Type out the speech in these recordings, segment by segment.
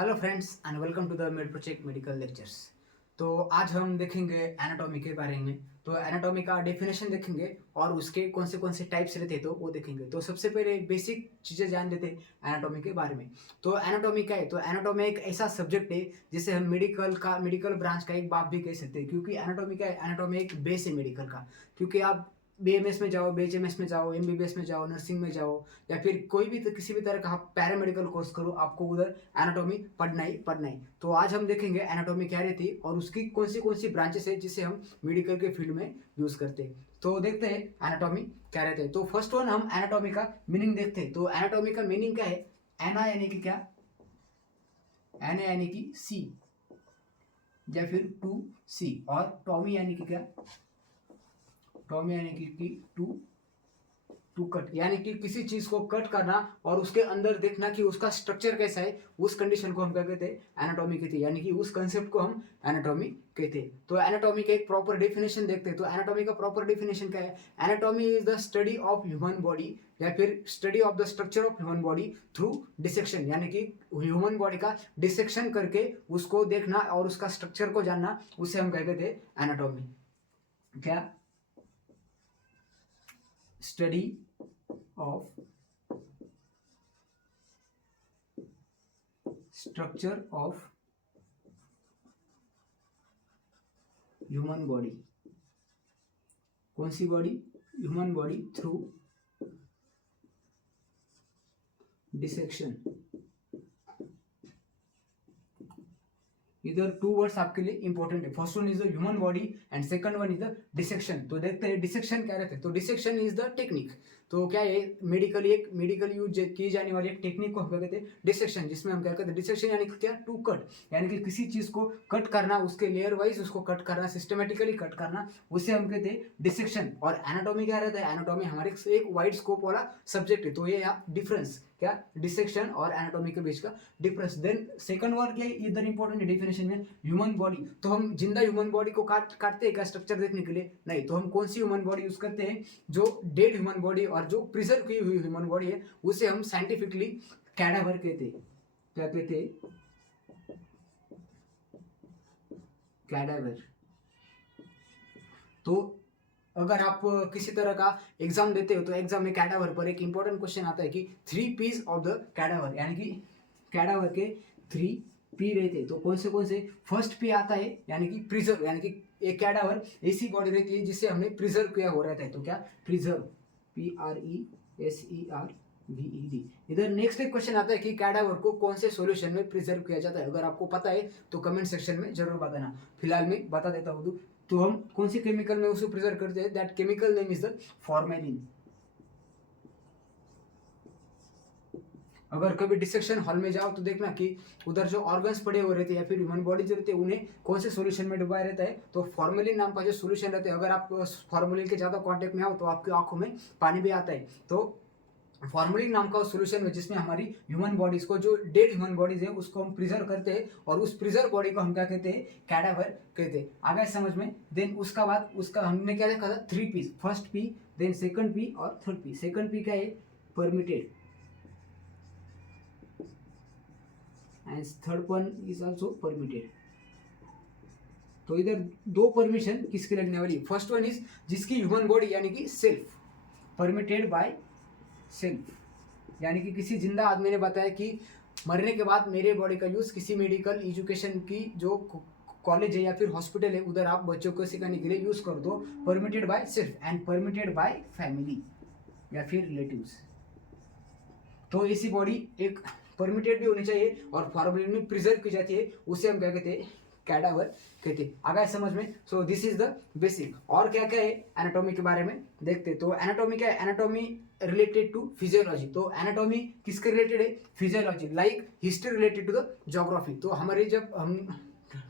Hello friends and welcome to the med project medical lectures. तो आज हम देखेंगे एनाटॉमी के बारे में। तो एनाटॉमी का डेफिनेशन देखेंगे और उसके कौन से टाइप्स रहते हैं तो वो देखेंगे। तो सबसे पहले बेसिक चीज़ें जान लेते हैं एनाटॉमी के बारे में। तो एनाटॉमी क्या है? तो एनाटॉमी एक ऐसा सब्जेक्ट है जिसे हम मेडिकल ब्रांच का एक बाप भी कह सकते हैं, क्योंकि एनाटॉमी क्या है? एनाटॉमी एक बेस है मेडिकल का। क्योंकि आप बीएमएस में जाओ, बीएचएमएस में जाओ, एमबीबीएस में जाओ, नर्सिंग में जाओ, या फिर कोई भी किसी भी तरह का आप पैरामेडिकल कोर्स करो, आपको उधर एनाटॉमी पढ़ना ही। तो आज हम देखेंगे एनाटॉमी क्या रहती है और उसकी कौन सी ब्रांचेस है जिसे हम मेडिकल के फील्ड में यूज करते हैं। तो देखते हैं एनाटॉमी क्या रहते हैं। तो फर्स्ट वन हम एनाटॉमी का मीनिंग देखते हैं। तो एनाटॉमी का मीनिंग क्या है? एना यानी कि क्या? एना यानी कि सी या फिर टू सी, और टॉमी यानी कि क्या? टॉमी यानी कि टू कट, यानी कि किसी चीज को कट करना और उसके अंदर देखना कि उसका स्ट्रक्चर कैसा है, उस कंडीशन को हम क्या कहते हैं? एनाटॉमी कहते हैं, यानी कि उस कंसेप्ट को हम एनाटॉमी कहते हैं। तो एनाटॉमी का एक प्रॉपर डेफिनेशन देखते हैं। तो एनाटॉमी का प्रॉपर डेफिनेशन क्या है? Anatomy is the study of human body या फिर study of the structure of human body through dissection, यानी कि ह्यूमन बॉडी का डिसेक्शन करके उसको देखना और उसका स्ट्रक्चर को जानना, उसे हम क्या कहते हैं? एनाटॉमी। क्या? Study of structure of human body। कौन सी body? Human body through dissection. इधर टू वर्ड्स आपके लिए इंपॉर्टेंट है। First one is the human body and second one is the dissection. तो देखते हैं डिसेक्शन क्या रहता है। तो डिसेक्शन इज द टेक्निक। तो क्या है? मेडिकल यूज की जाने वाली एक टेक्निक को हम क्या कहते हैं? डिसेक्शन, जिसमें हम क्या कहते हैं? डिसेक्शन यानी कि क्या? टू कट, यानी कि किसी चीज को कट करना, उसके लेयर वाइज उसको कट करना, सिस्टमेटिकली कट करना, उसे हम कहते हैं डिसेक्शन। और एनाटॉमी क्या रहता है? एनाटॉमी हमारे एक वाइड स्कोप वाला सब्जेक्ट है। तो ये डिफरेंस क्या? डिसेक्शन और एनाटॉमी के बीच का डिफरेंस। देन सेकंड वर्ड क्या है इधर इंपॉर्टेंट डेफिनेशन में? Human body. तो हम जिंदा ह्यूमन बॉडी को काटते हैं क्या स्ट्रक्चर देखने के लिए? नहीं। तो हम कौन सी ह्यूमन बॉडी यूज करते हैं? जो डेड ह्यूमन बॉडी और जो प्रिजर्व की हुई ह्यूमन बॉडी है, उसे हम साइंटिफिकली कैडावर कहते हैं। क्या कहते हैं? कैडावर। तो अगर आप किसी तरह का एग्जाम देते हो तो एग्जाम में कैडावर पर एक इंपॉर्टेंट क्वेश्चन आता है कि 3 P's ऑफ द कैडावर, यानी कि कैडावर के 3 P रहते हैं। तो कौन से? फर्स्ट P आता है यानी कि प्रिजर्व, यानी कि एक कैडावर ऐसी बॉडी रहती है जिसे हमने प्रिजर्व किया हो रहता है। तो क्या? Preserve, PRESERVED। इधर नेक्स्ट एक क्वेश्चन आता है कि कैडावर को कौन से सॉल्यूशन में प्रिजर्व किया जाता है। अगर आपको पता है तो कमेंट सेक्शन में जरूर बताना। फिलहाल मैं बता देता हूँ। तो हम कौन सी केमिकल में उसे प्रिजर्व करते हैं? That chemical name is the formalin. अगर कभी डिसेक्शन हॉल में जाओ तो देखना कि उधर जो ऑर्गन्स पड़े हुए रहते हैं या फिर ह्यूमन बॉडी जो रहती है, उन्हें कौन से सॉल्यूशन में डुबाया रहता है? तो फॉर्मेलिन नाम का जो सॉल्यूशन रहता है, अगर आप फॉर्मेलिन के ज्यादा कांटेक्ट में आओ तो आपकी आंखों में पानी भी आता है। तो फॉर्मेलिन नाम का सॉल्यूशन में जिसमें हमारी ह्यूमन बॉडीज को, जो डेड ह्यूमन बॉडीज है, उसको हम प्रिजर्व करते हैं और उस प्रिजर्व बॉडी को हम क्या कहते हैं? कैडावर कहते हैं। आ गया समझ में? देन उसका बाद उसका हमने क्या देखा था? 3 P's। First P, then second P और थर्ड P। सेकंड P क्या है? Permitted, and third one is also permitted. तो इधर दो परमिशन किसकी लगने वाली? फर्स्ट वन इज जिसकी ह्यूमन बॉडी यानी कि सेल्फ, परमिटेड बाय सेल्फ, यानी कि किसी जिंदा आदमी ने बताया कि मरने के बाद मेरे बॉडी का यूज किसी मेडिकल एजुकेशन की जो कॉलेज है या फिर हॉस्पिटल है, उधर आप बच्चों को सिखाने के लिए यूज कर दो। Permitted by self and permitted by family या फिर रिलेटिव्स। तो ऐसी बॉडी एक परमिटेड भी होनी चाहिए और फॉर्मेलिन में प्रिजर्व की जाती है, उसे हम क्या कहते हैं? कैडावर कहते हैं। आ गया समझ में? So this is the basic. और क्या क्या है एनाटॉमी के बारे में देखते हैं। तो एनाटॉमी क्या है? Anatomy related to physiology. तो एनाटॉमी किसके रिलेटेड है? Physiology. Like history related to the geography. तो हमारे जब हम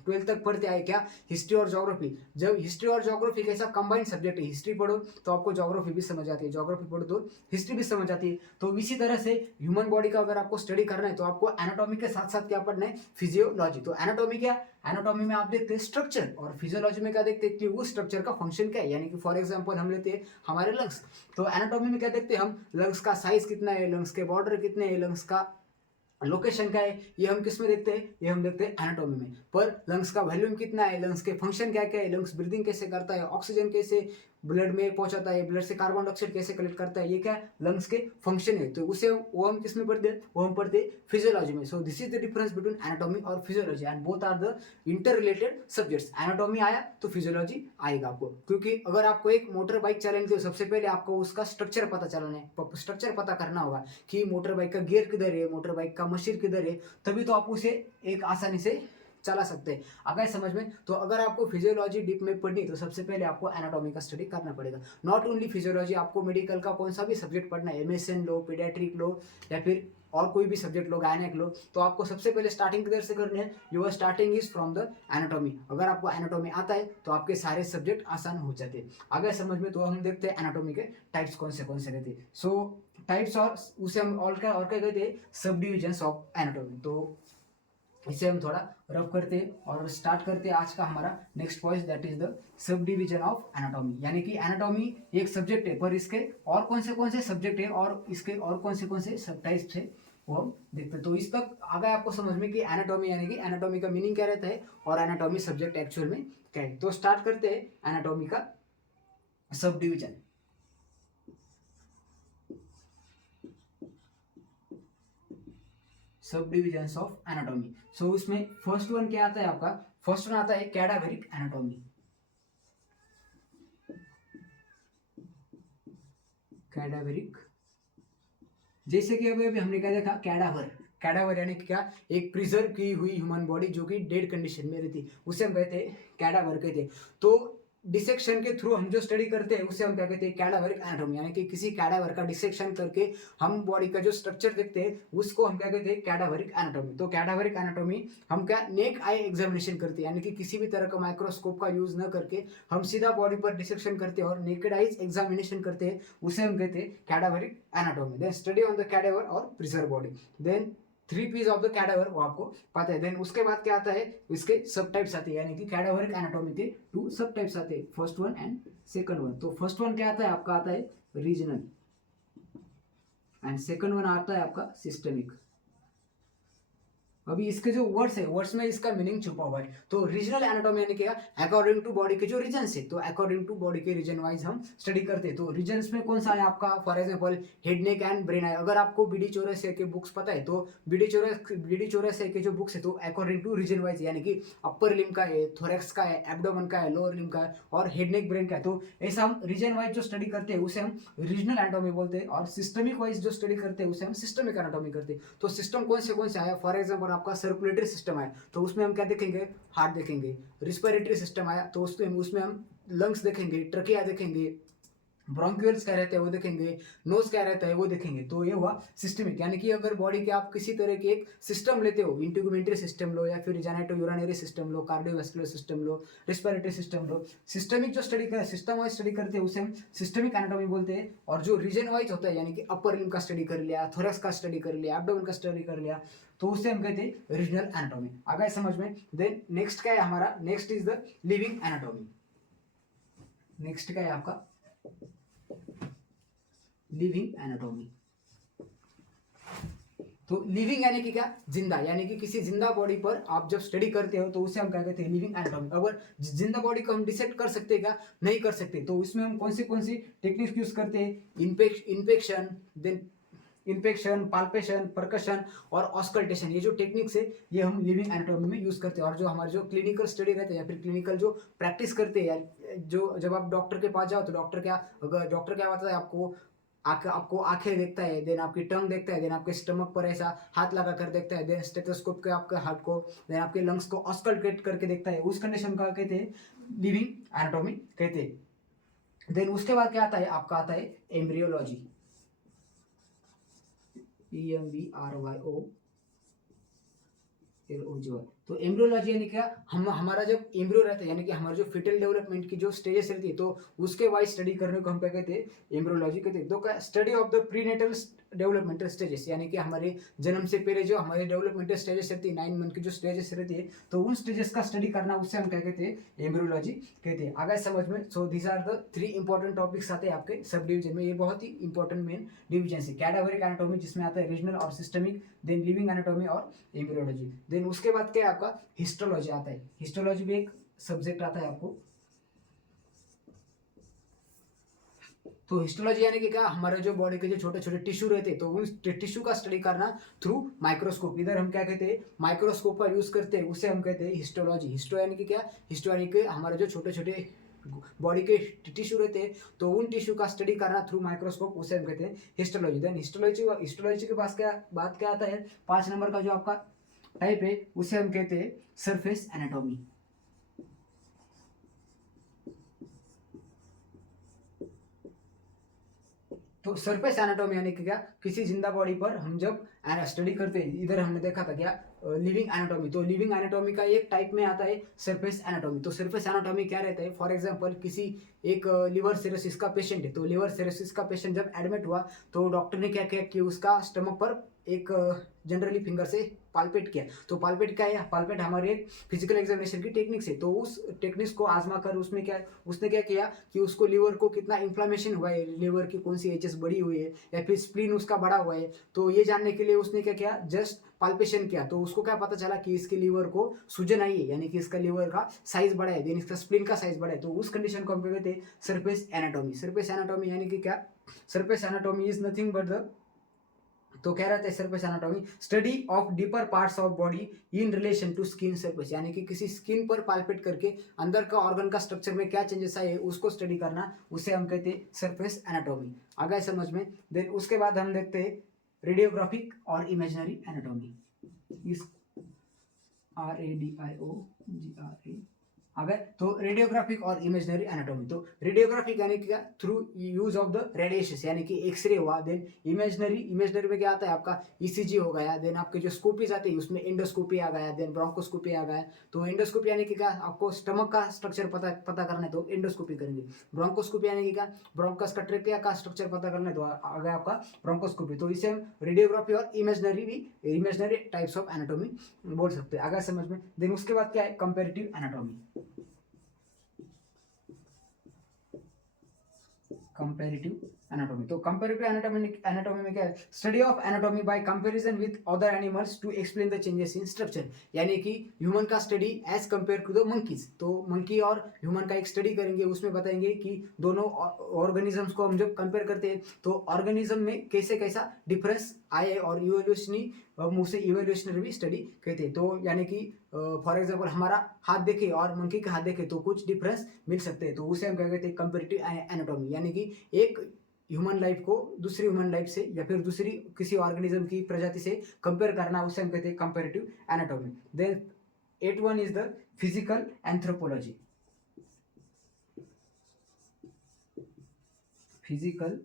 12th तक पढ़ते आए क्या? हिस्ट्री और ज्योग्राफी। जब हिस्ट्री और ज्योग्राफी कैसा कंबाइंड सब्जेक्ट है, हिस्ट्री पढ़ो तो आपको ज्योग्राफी भी समझ आती है, ज्योग्राफी पढ़ो तो हिस्ट्री भी समझ आती है। तो इसी तरह से ह्यूमन बॉडी का अगर आपको स्टडी करना है तो आपको एनाटॉमी के साथ साथ क्या पढ़ना है? फिजियोलॉजी। तो एनाटॉमी क्या? एनाटॉमी में आप देखते हैं स्ट्रक्चर, और फिजियोलॉजी में क्या देखते हैं कि वो स्ट्रक्चर का फंक्शन क्या है। यानी कि फॉर एग्जांपल हम लेते हैं हमारे लंग्स। तो एनाटॉमी में क्या देखते हैं हम? लंग्स का साइज कितना है, लंग्स के बॉर्डर कितने हैं, लंग्स का लोकेशन क्या है ये हम किस में देखते हैं, ये हम देखते हैं एनाटॉमी में। पर लंग्स का वॉल्यूम कितना है, लंग्स के फंक्शन क्या क्या है, लंग्स ब्रीदिंग कैसे करता है, ऑक्सीजन कैसे ब्लड में पहुंचाता है, ब्लड से कार्बन डाइऑक्साइड कैसे कलेक्ट करता है, ये क्या लंग्स के फंक्शन है। तो उसे वो हम किस में पढ़ते हैं, वो हम पढ़ते हैं फिजियोलॉजी में। So this is the difference between anatomy और physiology and both are the interrelated subjects. Anatomy आया तो फिजियोलॉजी आएगा आपको, क्योंकि अगर आपको एक मोटर बाइक चलानी थी तो सबसे पहले आपको उसका स्ट्रक्चर पता चलाना है, स्ट्रक्चर पता करना होगा कि मोटर बाइक का गियर किधर है, मोटर बाइक का मशीन किधर है, तभी तो आप उसे एक आसानी से चला सकते हैं। अगर समझ में, तो अगर आपको फिजियोलॉजी डीप में पढ़नी तो सबसे पहले आपको एनाटॉमी का स्टडी करना पड़ेगा। नॉट ओनली फिजियोलॉजी, आपको मेडिकल का कौन सा भी सब्जेक्ट पढ़ना है, एमएसएन लो, पीडियाट्रिक लो, या फिर और कोई भी सब्जेक्ट लो, गायनेक लो, तो आपको सबसे पहले स्टार्टिंग किधर से करनी है, your starting is from the anatomy. अगर आपको एनाटॉमी आता है तो आपके सारे सब्जेक्ट आसान हो जाते हैं। अगर समझ में, तो हम देखते हैं एनाटॉमी के टाइप्स कौन से रहते हैं। सो टाइप्स, और उसे हम और क्या कहते हैं, सब डिविजन्स ऑफ एनाटॉमी। तो इसे हम थोड़ा रफ करते हैं और स्टार्ट करते हैं आज का हमारा next point, that is the sub division of anatomy. यानी कि एनाटॉमी एक सब्जेक्ट है, पर इसके और कौन से सब्जेक्ट है और इसके और कौन से सब टाइप्स है वो हम देखते हैं। तो इस तक आ गया आपको समझ में कि एनाटॉमी यानी कि एनाटॉमी का मीनिंग क्या रहता है और एनाटॉमी सब्जेक्ट एक्चुअल में क्या है। तो स्टार्ट करते हैं एनाटॉमी का सब डिवीजन। सब डिविजन्स ऑफ एनाटॉमी। सो उसमें फर्स्ट वन क्या आता है आपका, फर्स्ट वन आता है कैडावेरिक एनाटॉमी। कैडावेरिक, जैसे कि अभी हमने क्या देखा, कैडावर, कैडावर यानी कि क्या, एक प्रिजर्व की हुई ह्यूमन बॉडी जो कि डेड कंडीशन में रहती, उसे हम कहते हैं कैडावर कहते हैं। तो डिसेक्शन के थ्रू हम जो स्टडी करते हैं उसे हम क्या कहते हैं, कैडावरिक एनाटॉमी। यानी कि किसी कैडावर का डिसेक्शन करके हम बॉडी का जो स्ट्रक्चर देखते हैं उसको हम क्या कहते हैं, कैडावरिक एनाटॉमी। तो कैडावरिक एनाटॉमी हम क्या नेक आई एग्जामिनेशन करते हैं, यानी कि किसी भी तरह का माइक्रोस्कोप का यूज न करके हम सीधा बॉडी पर डिसेक्शन करते हैं और नेकेड आइज एग्जामिनेशन करते हैं, उसे हम कहते हैं cadaveric anatomy. Then study on the cadaver और preserve body. Then 3 P's of the cadaver वो आपको पता है। देन उसके बाद क्या आता है, इसके सब टाइप्स आते हैं, यानी कि कैडावरिक एनाटॉमी के 2 सब टाइप्स आते हैं, first one and second one. तो फर्स्ट वन क्या आता है आपका, आता है रीजनल, एंड सेकंड वन आता है आपका सिस्टमिक। अभी इसके जो वर्ड्स है, वर्ड्स में इसका मीनिंग छुपा हुआ है। तो रीजनल एनाटॉमी यानी क्या, अकॉर्डिंग टू बॉडी के जो रीजन है, तो अकॉर्डिंग टू बॉडी के रीजन वाइज हम स्टडी करते हैं। तो रीजन्स में कौन सा है आपका, for example head, neck and brain है। अगर आपको बीडी चौरसिया के बुक्स पता है तो बीडी चौरसिया के जो बुक्स है तो अकॉर्डिंग टू रीजन वाइज, यानी कि अपर लिम का है, थोरेक्स का है, एब्डोमेन का है, लोअर लिम का है, और हेड, नेक, ब्रेन का है। तो ऐसा हम रीजन वाइज जो स्टडी करते हैं उसे हम रीजनल एनाटॉमी बोलते हैं, और सिस्टमिक वाइज जो स्टडी करते हैं उसे हम सिस्टमिक एनाटॉमी करते हैं। तो सिस्टम कौन से आया, फॉर एग्जांपल आपका सर्कुलेटरी सिस्टम आया तो उसमें हम क्या देखेंगे, हार्ट देखेंगे। रिस्पिरेटरी सिस्टम आया तो उसमें हम लंग्स देखेंगे, ट्रकिया देखेंगे, ब्रोंक्यूल्स क्या रहते हैं वो देखेंगे, नोज क्या रहता है वो देखेंगे। तो ये हुआ सिस्टमिक, यानी कि अगर बॉडी के आप किसी तरह के एक सिस्टम लेते हो, इंटीग्यूमेंट्री सिस्टम लो, या फिर जेनेटो यूरिनरी सिस्टम लो, कार्डियोवास्कुलर सिस्टम लो, रिस्पिरेटरी सिस्टम लो, सिस्टमिक जो स्टडी कर सिस्टम वाइज स्टडी करते हैं उसे हम सिस्टमिक एनाटॉमी बोलते हैं। और जो रीजन वाइज होता है, यानी कि अपर लिम का स्टडी कर लिया, थोरेक्स का स्टडी कर लिया, एब्डोमेन का स्टडी कर लिया, तो उसे हम कहते हैं रीजनल एनाटॉमी। आ गया समझ में। देन नेक्स्ट क्या है हमारा, next is the living anatomy. Next क्या है आपका, लिविंग एनाटॉमी। तो लिविंग यानी कि क्या, जिंदा, यानी कि किसी जिंदा बॉडी पर आप जब स्टडी करते हो तो उसे हम क्या कहते हैं, लिविंग एनाटॉमी। अगर जिंदा बॉडी को हम डिसेक्ट कर सकते हैं क्या, नहीं कर सकते, तो उसमें हम कौन सी टेक्निक्स यूज करते हैं, infection, then infection, palpation, percussion और ऑस्कल्टेशन, ये जो टेक्निक्स है ये हम लिविंग एनाटॉमी में यूज करते हैं। और जो हमारे जो क्लिनिकल स्टडी रहते हैं या फिर क्लिनिकल जो प्रैक्टिस करते हैं, जो जब आप डॉक्टर के पास जाओ तो डॉक्टर क्या बताता है आपको, आपको आंखें देखता है, देन आपकी टंग देखता है, देन आपके स्टमक पर ऐसा हाथ लगा कर देखता है, देन स्टेथोस्कोप के आपके हार्ट को, देन आपके लंग्स को ऑस्कल्टेट करके देखता है, उस कंडीशन का कहते हैं लिविंग एनाटॉमी कहते हैं। देन उसके बाद क्या आता है आपका, आता है एम्ब्रियोलॉजी, EMBRYOLOGY। तो एम्ब्रियोलॉजी यानी क्या, हमारा जब एम्ब्रियो रहता है, यानी कि हमारा जो फिटल डेवलपमेंट की जो स्टेजेस रहती है तो उसके वाइज स्टडी करने को हम क्या कहते हैं, एम्ब्रियोलॉजी कहते हैं। तो क्या, study of the prenatal developmental stages, यानी कि हमारे जन्म से पहले जो हमारे डेवलपमेंटल स्टेजेस रहती है, 9 मंथ की जो स्टेजेस रहती है, तो उन स्टेजेस का स्टडी करना उसे हम क्या कहते हैं, एम्ब्रियोलॉजी कहते हैं। अगर समझ में, so these are the 3 important topics आते हैं आपके सब डिवीजन में। ये बहुत ही इंपॉर्टेंट मेन डिवीजन है। कैडावरिक एनाटॉमी जिसमें आता है रीजनल और सिस्टमिक, देन लिविंग एनाटॉमी और एम्ब्रियोलॉजी। देन उसके बाद क्या आपका हिस्टोलॉजी आता है। हिस्टोलॉजी भी एक सब्जेक्ट आता है आपको। तो हिस्टोलॉजी यानी कि क्या, हमारे जो बॉडी के जो छोटे छोटे टिश्यू रहते हैं, तो उन टिश्यू का स्टडी करना थ्रू माइक्रोस्कोप। इधर हम क्या कहते हैं, माइक्रोस्कोप का यूज करते हैं, उसे हम कहते हैं हिस्टोलॉजी। हिस्टो यानी कि क्या, हिस्टो यानी कि हमारे जो छोटे छोटे बॉडी के टिश्यू रहते हैं, तो उन टिश्यू का स्टडी करना थ्रू माइक्रोस्कोप, उसे हम कहते हैं हिस्टोलॉजी। देन हिस्टोलॉजी के पास क्या बात क्या आता है, 5 नंबर का जो आपका टाइप है, उसे हम कहते हैं सरफेस एनाटॉमी। तो सरफेस एनाटॉमी यानी कि क्या, किसी जिंदा बॉडी पर हम जब स्टडी करते हैं, इधर हमने देखा था क्या, लिविंग एनाटॉमी। तो लिविंग एनाटॉमी का एक टाइप में आता है सरफेस एनाटॉमी। तो सरफेस एनाटॉमी क्या रहता है, फॉर एग्जांपल किसी एक लिवर सिरोसिस का पेशेंट है, तो लिवर सिरोसिस का पेशेंट जब एडमिट हुआ, तो डॉक्टर ने क्या किया कि उसका स्टमक पर एक जनरली फिंगर से पालपेट किया। तो पालपेट क्या है, पालपेट हमारे एक फिजिकल एग्जामिनेशन की टेक्निक्स है। तो उस टेक्निक्स को आजमा कर उसने क्या किया कि उसको लीवर को कितना इन्फ्लामेशन हुआ है, लीवर की कौन सी एचएस बड़ी हुई है या फिर स्प्लीन उसका बड़ा हुआ है, तो ये जानने के लिए उसने क्या किया, जस्ट पाल्पेशन किया। तो उसको क्या पता चला कि इसके लीवर को सूजन आई है, यानी कि इसका लीवर का साइज बड़ा है, देन इसका स्प्लीन का साइज बड़ा है। तो उस कंडीशन को हम कहते हैं सरफेस एनाटॉमी। सरफेस एनाटॉमी यानी कि क्या, surface anatomy is nothing but the, तो कह रहा था surface anatomy study of deeper parts of body in relation to skin surface, यानी कि किसी स्किन पर पाल्पेट करके अंदर का ऑर्गन का स्ट्रक्चर में क्या चेंजेस आए उसको स्टडी करना, उसे हम कहते हैं सरफेस एनाटॉमी। आ गया समझ में। देन उसके बाद हम देखते हैं रेडियोग्राफिक और इमेजिनरी एनाटॉमी। इस RADIOGRA आ गए। तो रेडियोग्राफिक और इमेजिनरी एनाटॉमी। तो रेडियोग्राफिक यानी क्या, through use of the radiation, यानी कि एक्सरे हुआ। देन इमेजिनरी में क्या आता है आपका, ईसीजी हो गया। देन आपके जो स्कोपीज आते हैं उसमें एंडोस्कोपी आ गया, देन ब्रोंकोस्कोपी आ गया। तो एंडोस्कोपी यानी कि क्या, आपको स्टमक का स्ट्रक्चर पता करना है तो एंडोस्कोपी करेंगे। ब्रोंकोस्कोपी यानी कि क्या, ब्रोंकस का ट्रेकिया का स्ट्रक्चर पता करना है तो आ गया आपका ब्रोंकोस्कोपी। तो इसे हम रेडियोग्राफी और इमेजिनरी टाइप्स ऑफ एनाटॉमी बोल सकते हैं। आगे समझ में। देन उसके बाद क्या है, कंपेरेटिव एनाटॉमी। Comparative anatomy. तो कंपेरेटिव एनाटॉमी में क्या है, study of anatomy by comparison with other animals to explain the changes in structure, यानी कि ह्यूमन का study as compare to the monkeys. तो मंकी और ह्यूमन का एक स्टडी करेंगे, उसमें बताएंगे कि दोनों ऑर्गेनिजम्स को हम जब कंपेयर करते हैं तो ऑर्गेनिज्म में कैसे कैसा डिफरेंस आए, और इवोल्यूशनरी, हम उसे इवोल्यूशनरी भी स्टडी कहते हैं। तो यानी कि फॉर एग्जांपल हमारा हाथ देखे और मंकी का हाथ देखे तो कुछ डिफरेंस मिल सकते हैं, तो उसे हम क्या कहते हैं, कंपेरेटिव एनाटॉमी। यानी कि एक ह्यूमन लाइफ को दूसरी ह्यूमन लाइफ से या फिर दूसरी किसी ऑर्गेनिज्म की प्रजाति से कंपेयर करना, उसे हम कहते हैं comparative anatomy. Then 8 is the physical anthropology. Physical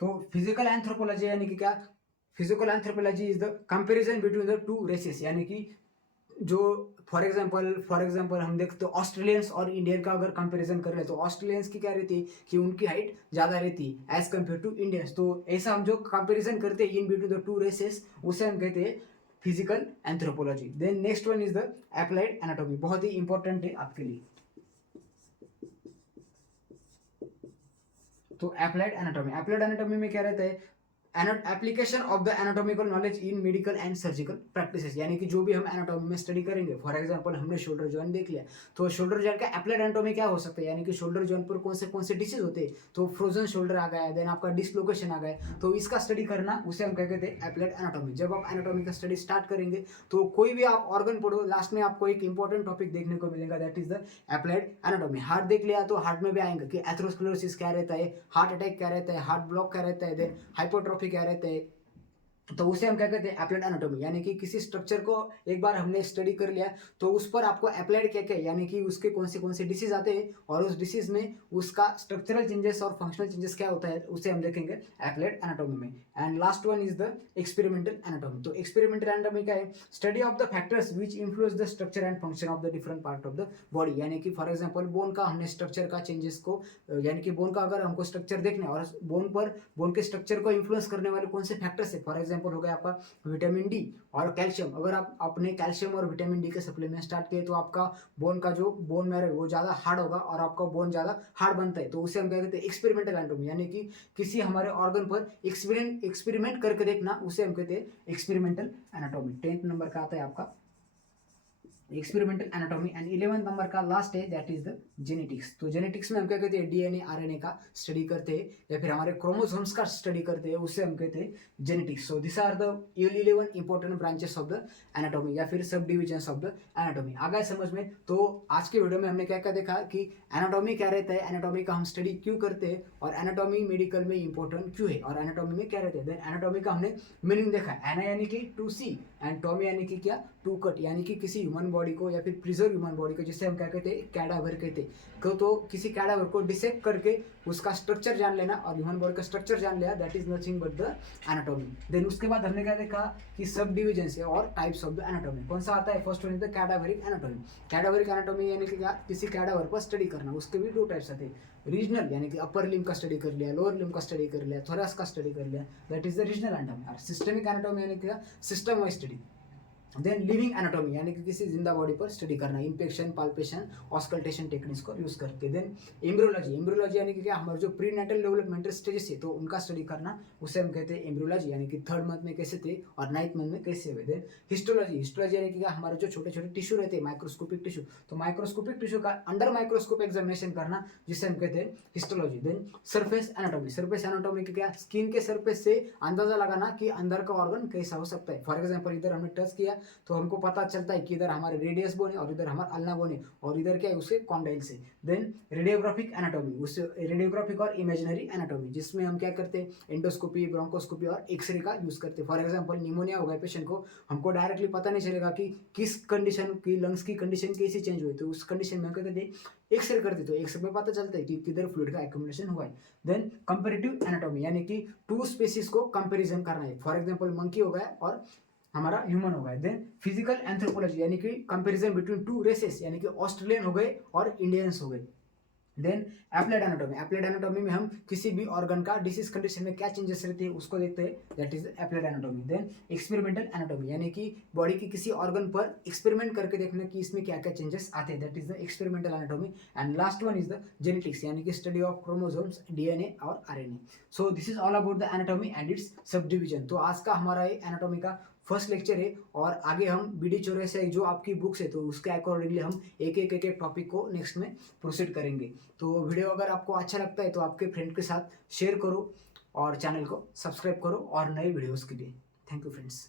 तो फिजिकल एंथ्रोपोलॉजी यानी कि क्या, physical anthropology is the comparison between the two races, यानी कि जो फॉर एग्जांपल हम देखते हैं ऑस्ट्रेलियंस और इंडियन का अगर कंपैरिजन कर रहे हैं, तो ऑस्ट्रेलियंस की क्या रहती है कि उनकी हाइट ज़्यादा रहती है एज कम्पेयर टू इंडियंस। तो ऐसा हम जो कंपैरिजन करते हैं in between the two races, उसे हम कहते हैं physical anthropology. Then next one is the applied anatomy, बहुत ही इंपॉर्टेंट है आपके लिए। तो एप्लाइड एनाटॉमी में क्या रहता है, application of the anatomical knowledge in medical and surgical practices, यानी कि जो भी हम एनाटॉमी में स्टडी करेंगे। फॉर एग्जांपल हमने शोल्डर जॉइंट देख लिया, तो शोल्डर जॉइंट का एप्लाइड एनाटॉमी क्या हो सकता है, यानी कि शोल्डर जॉइंट पर कौन से डिसीज होते हैं। तो फ्रोजन शोल्डर आ गया, देन आपका डिसलोकेशन आ गया, तो इसका स्टडी करना, उसे हम क्या कहते हैं एप्लाइड एनाटॉमी। जब आप एनाटॉमी का स्टडी स्टार्ट करेंगे तो कोई भी आप ऑर्गन पढ़ो, लास्ट में आपको एक इंपॉर्टेंट टॉपिक देखने को मिलेगा, that is the applied anatomy. Heart देख लिया तो हार्ट में भी आएंगे कि एथेरोस्क्लेरोसिस क्या रहता है, हार्ट अटैक क्या रहता है, हार्ट ब्लॉक क्या रहता है, देन हाइपोट्रोफी क्या रहता है, तो उसे हम क्या कहते हैं, एप्लाइड एनाटॉमी। यानी कि किसी स्ट्रक्चर को एक बार हमने स्टडी कर लिया तो उस पर आपको अप्लाइड क्या क्या है, यानी कि उसके कौन से डिसीज आते हैं और उस डिसीज में उसका स्ट्रक्चरल चेंजेस और फंक्शनल चेंजेस क्या होता है, उसे हम देखेंगे एप्लाइड एनाटॉमी में। And last one is the experimental anatomy. तो एक्सपेरिमेंटल एनाटॉमी क्या है, study of the factors which influence the structure and function of the different part of the body. यानी कि फॉर एग्जाम्पल बोन का हमने structure का changes को, यानी कि बोन का अगर हमको स्ट्रक्चर देखना है और बोन के स्ट्रक्चर को इन्फ्लुएंस करने वाले कौन से फैक्टर्स है, फॉर एग्जाम्पल हो गया आपका विटामिन डी और कैल्शियम। अगर आप अपने कैल्शियम और विटामिन डी के सप्लीमेंट स्टार्ट किए तो आपका बोन का जो बोन मैरो है वो ज़्यादा हार्ड होगा और आपका बोन ज़्यादा हार्ड बनता है। तो उसे हम क्या कहते हैं, एक्सपेरिमेंटल एनाटॉमी। यानी कि किसी हमारे ऑर्गन पर एक्सपेरिमेंट करके देखना, उसे हम कहते हैं एक्सपेरिमेंटल एनाटॉमी। 10th नंबर का आता है आपका experimental anatomy. And 11th number का लास्ट है दैट इज द जेनेटिक्स। तो जेनेटिक्स में हम क्या कहते हैं, डीएनए आरएनए का स्टडी करते हैं या फिर हमारे क्रोमोसोम्स का स्टडी करते हैं, उससे हम कहते हैं genetics. So this are the 11 important branches of the anatomy या फिर subdivisions of the anatomy. आ गए समझ में? तो आज के वीडियो में हमने क्या क्या देखा कि एनाटॉमी क्या रहता है, एनाटॉमी का हम स्टडी क्यों करते हैं और एनाटॉमी मेडिकल में इंपॉर्टेंट क्यों है और एनाटॉमी में क्या रहता है। देन एनाटॉमी का हमने मीनिंग देखा, एना यानी कि टू सी एंड टॉमी यानी कि क्या, टू कट, यानी कि किसी ह्यूमन बॉडी को या फिर प्रिजर्व ह्यूमन बॉडी को, जिसे हम क्या कहते हैं, कैडावर कहते हैं। तो किसी कैडावर को डिसेक्ट करके उसका स्ट्रक्चर जान लेना और ह्यूमन बॉडी का स्ट्रक्चर जान लिया, that is nothing but the anatomy. Then उसके बाद हमने क्या देखा कि सब डिविजन है और टाइप्स ऑफ द एनाटॉमी। कौन सा आता है, first one is the cadaveric anatomy. Cadaveric anatomy यानी कि क्या, किसी कैडावर पर स्टडी करना। उसके भी दो टाइप्स आते हैं, रीजनल यानी कि अपर लिम्ब का स्टडी कर लिया, लोअर लिम्ब का स्टडी कर लिया, थोरैक्स का स्टडी कर लिया, that is the regional anatomy. और सिस्टमिक एनाटॉमी यानी कि system wise study. Then living anatomy यानी कि किसी जिंदा बॉडी पर स्टडी करना, इन्फेक्शन, पाल्पेशन, ऑस्कल्टेशन टेक्निक्स को यूज करके। देन एम्ब्रियोलॉजी, एम्ब्रियोलॉजी यानी कि क्या, हमारे जो प्री नेटल डेवलपमेंटल स्टेजेस है तो उनका स्टडी करना, उसे हम कहते हैं एम्ब्रियोलॉजी। यानी कि 3rd मंथ में कैसे थे और 9th मंथ में कैसे हुए। देन हिस्टोलॉजी, हिस्टोलॉजी यानी कि क्या, हमारे जो छोटे छोटे टिश्यू रहते हैं, माइक्रोस्कोपिक टिश्यू, तो माइक्रोस्कोपिक टिश्यू का अंडर माइक्रोस्कोप एग्जामिनेशन करना, जिसे हम कहते हैं histology. Then surface anatomy, surface anatomy की क्या, स्किन के सरफेस से अंदाजा लगाना कि अंदर का ऑर्गन कैसा हो सकता है। फॉर एग्जाम्पल इधर हमने टच किया तो हमको पता चलता है कि इधर हमारे रेडियस बोन है और इधर हमारा अल्ना बोन है और इधर क्या है, उसके कॉन्डाइल्स है। देन रेडियोग्राफिक एनाटॉमी, उस रेडियोग्राफिक और इमेजिनरी एनाटॉमी, जिसमें हम क्या करते हैं, एंडोस्कोपी, ब्रोंकोस्कोपी और एक्सरे का यूज करते हैं। फॉर एग्जांपल निमोनिया हो गया पेशेंट को, हमको डायरेक्टली पता नहीं चलेगा कि किस कंडीशन की, लंग्स की कंडीशन कैसी चेंज हुई, तो उस कंडीशन में हम क्या करते हैं, एक्सरे करते, तो एक्सरे में पता चलता है कि किधर फ्लूइड का एक्यूमुलेशन हुआ है। देन कंपैरेटिव एनाटॉमी यानी कि टू स्पीसीज को कंपैरिजन करना है, फॉर एग्जांपल मंकी हो गया और हमारा ह्यूमन हो गया। देन फिजिकल एंथ्रोपोलॉजी यानी कि कंपैरिजन बिटवीन टू रेसेस, यानी कि ऑस्ट्रेलियन हो गए और इंडियंस हो गए। Then applied anatomy, applied anatomy में हम किसी भी ऑर्गन का डिसीज कंडीशन में क्या चेंजेस रहते हैं उसको देखते हैं, that is applied anatomy. Then experimental anatomy यानी कि बॉडी की किसी ऑर्गन पर एक्सपेरिमेंट करके देखना कि इसमें क्या क्या चेंजेस आते हैं, that is the experimental anatomy. And last one is the genetics यानी कि स्टडी ऑफ क्रोमोसोम्स, डीएनए और RNA. So this is all about the anatomy and it's sub division. तो आज का हमारा ये एनाटॉमी का फर्स्ट लेक्चर है और आगे हम बीडी चौरे से जो आपकी बुक्स है तो उसके अकॉर्डिंगली हम एक टॉपिक को नेक्स्ट में प्रोसीड करेंगे। तो वीडियो अगर आपको अच्छा लगता है तो आपके फ्रेंड के साथ शेयर करो और चैनल को सब्सक्राइब करो और नए वीडियोस के लिए। Thank you friends.